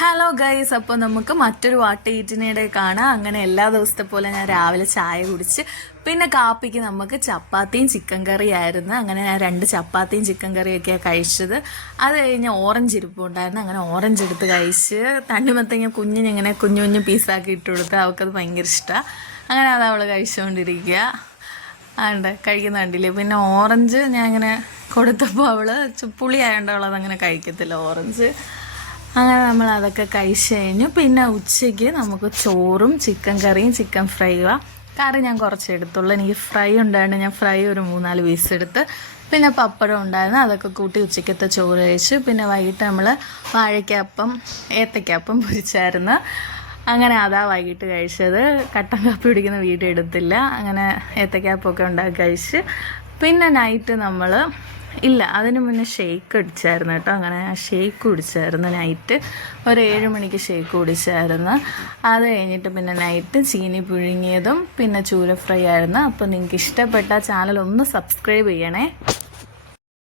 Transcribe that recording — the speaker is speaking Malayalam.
ഹലോ ഗൈസ്, അപ്പോൾ നമുക്ക് മറ്റൊരു വാട്ട് ഈറ്റിനിടെ കാണാം. അങ്ങനെ എല്ലാ ദിവസത്തെ പോലെ ഞാൻ രാവിലെ ചായ കുടിച്ച് പിന്നെ കാപ്പിക്ക് നമുക്ക് ചപ്പാത്തിയും ചിക്കൻ കറിയായിരുന്നു. അങ്ങനെ ഞാൻ 2 ചപ്പാത്തിയും ചിക്കൻ കറിയൊക്കെയാണ് കഴിച്ചത്. അത് കഴിഞ്ഞ് ഓറഞ്ച് ഇരിപ്പുണ്ടായിരുന്നു. അങ്ങനെ ഓറഞ്ച് എടുത്ത് കഴിച്ച് തണ്ണിമത്തങ്ങ കുഞ്ഞിനിങ്ങനെ കുഞ്ഞു കുഞ്ഞു പീസാക്കി ഇട്ട് കൊടുത്ത് അവൾക്കത് ഭയങ്കര ഇഷ്ടമാണ്. അങ്ങനെ അത് അവൾ കഴിച്ചുകൊണ്ടിരിക്കുക. അതുണ്ട് കഴിക്കുന്ന കണ്ടില്ലേ. പിന്നെ ഓറഞ്ച് ഞാൻ ഇങ്ങനെ കൊടുത്തപ്പോൾ അവൾ പുളി ആയതുകൊണ്ട് അവളതങ്ങനെ കഴിക്കത്തില്ല ഓറഞ്ച്. അങ്ങനെ നമ്മൾ അതൊക്കെ കഴിച്ച് കഴിഞ്ഞു. പിന്നെ ഉച്ചയ്ക്ക് നമുക്ക് ചോറും ചിക്കൻ കറിയും ചിക്കൻ ഫ്രൈവാ. കറി ഞാൻ കുറച്ച് എടുത്തുള്ളൂ. എനിക്ക് ഫ്രൈ ഉണ്ടായിരുന്നു. ഞാൻ ഫ്രൈ ഒരു 3-4 പീസ് എടുത്ത്. പിന്നെ പപ്പടം ഉണ്ടായിരുന്നു. അതൊക്കെ കൂട്ടി ഉച്ചയ്ക്കത്തെ ചോറ് കഴിച്ചു. പിന്നെ വൈകിട്ട് നമ്മൾ വാഴയ്ക്കപ്പം ഏത്തയ്ക്കപ്പം പൊരിച്ചായിരുന്നു. അങ്ങനെ അതാ വൈകിട്ട് കഴിച്ചത്. കട്ടൻ കാപ്പി കുടിക്കുന്ന വീഡിയോ എടുത്തില്ല. അങ്ങനെ ഏത്തയ്ക്കപ്പമൊക്കെ ഉണ്ടാക്കി കഴിച്ച്. പിന്നെ നൈറ്റ് നമ്മൾ ഇല്ല, അതിന് മുന്നേ ഷേക്ക് അടിച്ചായിരുന്നു കേട്ടോ. അങ്ങനെ ഷേക്ക് കുടിച്ചായിരുന്നു നൈറ്റ്. ഒരു 7 മണിക്ക് ഷേക്ക് കുടിച്ചായിരുന്നു. അത് കഴിഞ്ഞിട്ട് പിന്നെ നൈറ്റ് ചീനി പുഴുങ്ങിയതും പിന്നെ ചൂര ഫ്രൈ ആയിരുന്നു. അപ്പോൾ നിങ്ങൾക്ക് ഇഷ്ടപ്പെട്ട ചാനൽ ഒന്ന് സബ്സ്ക്രൈബ് ചെയ്യണേ.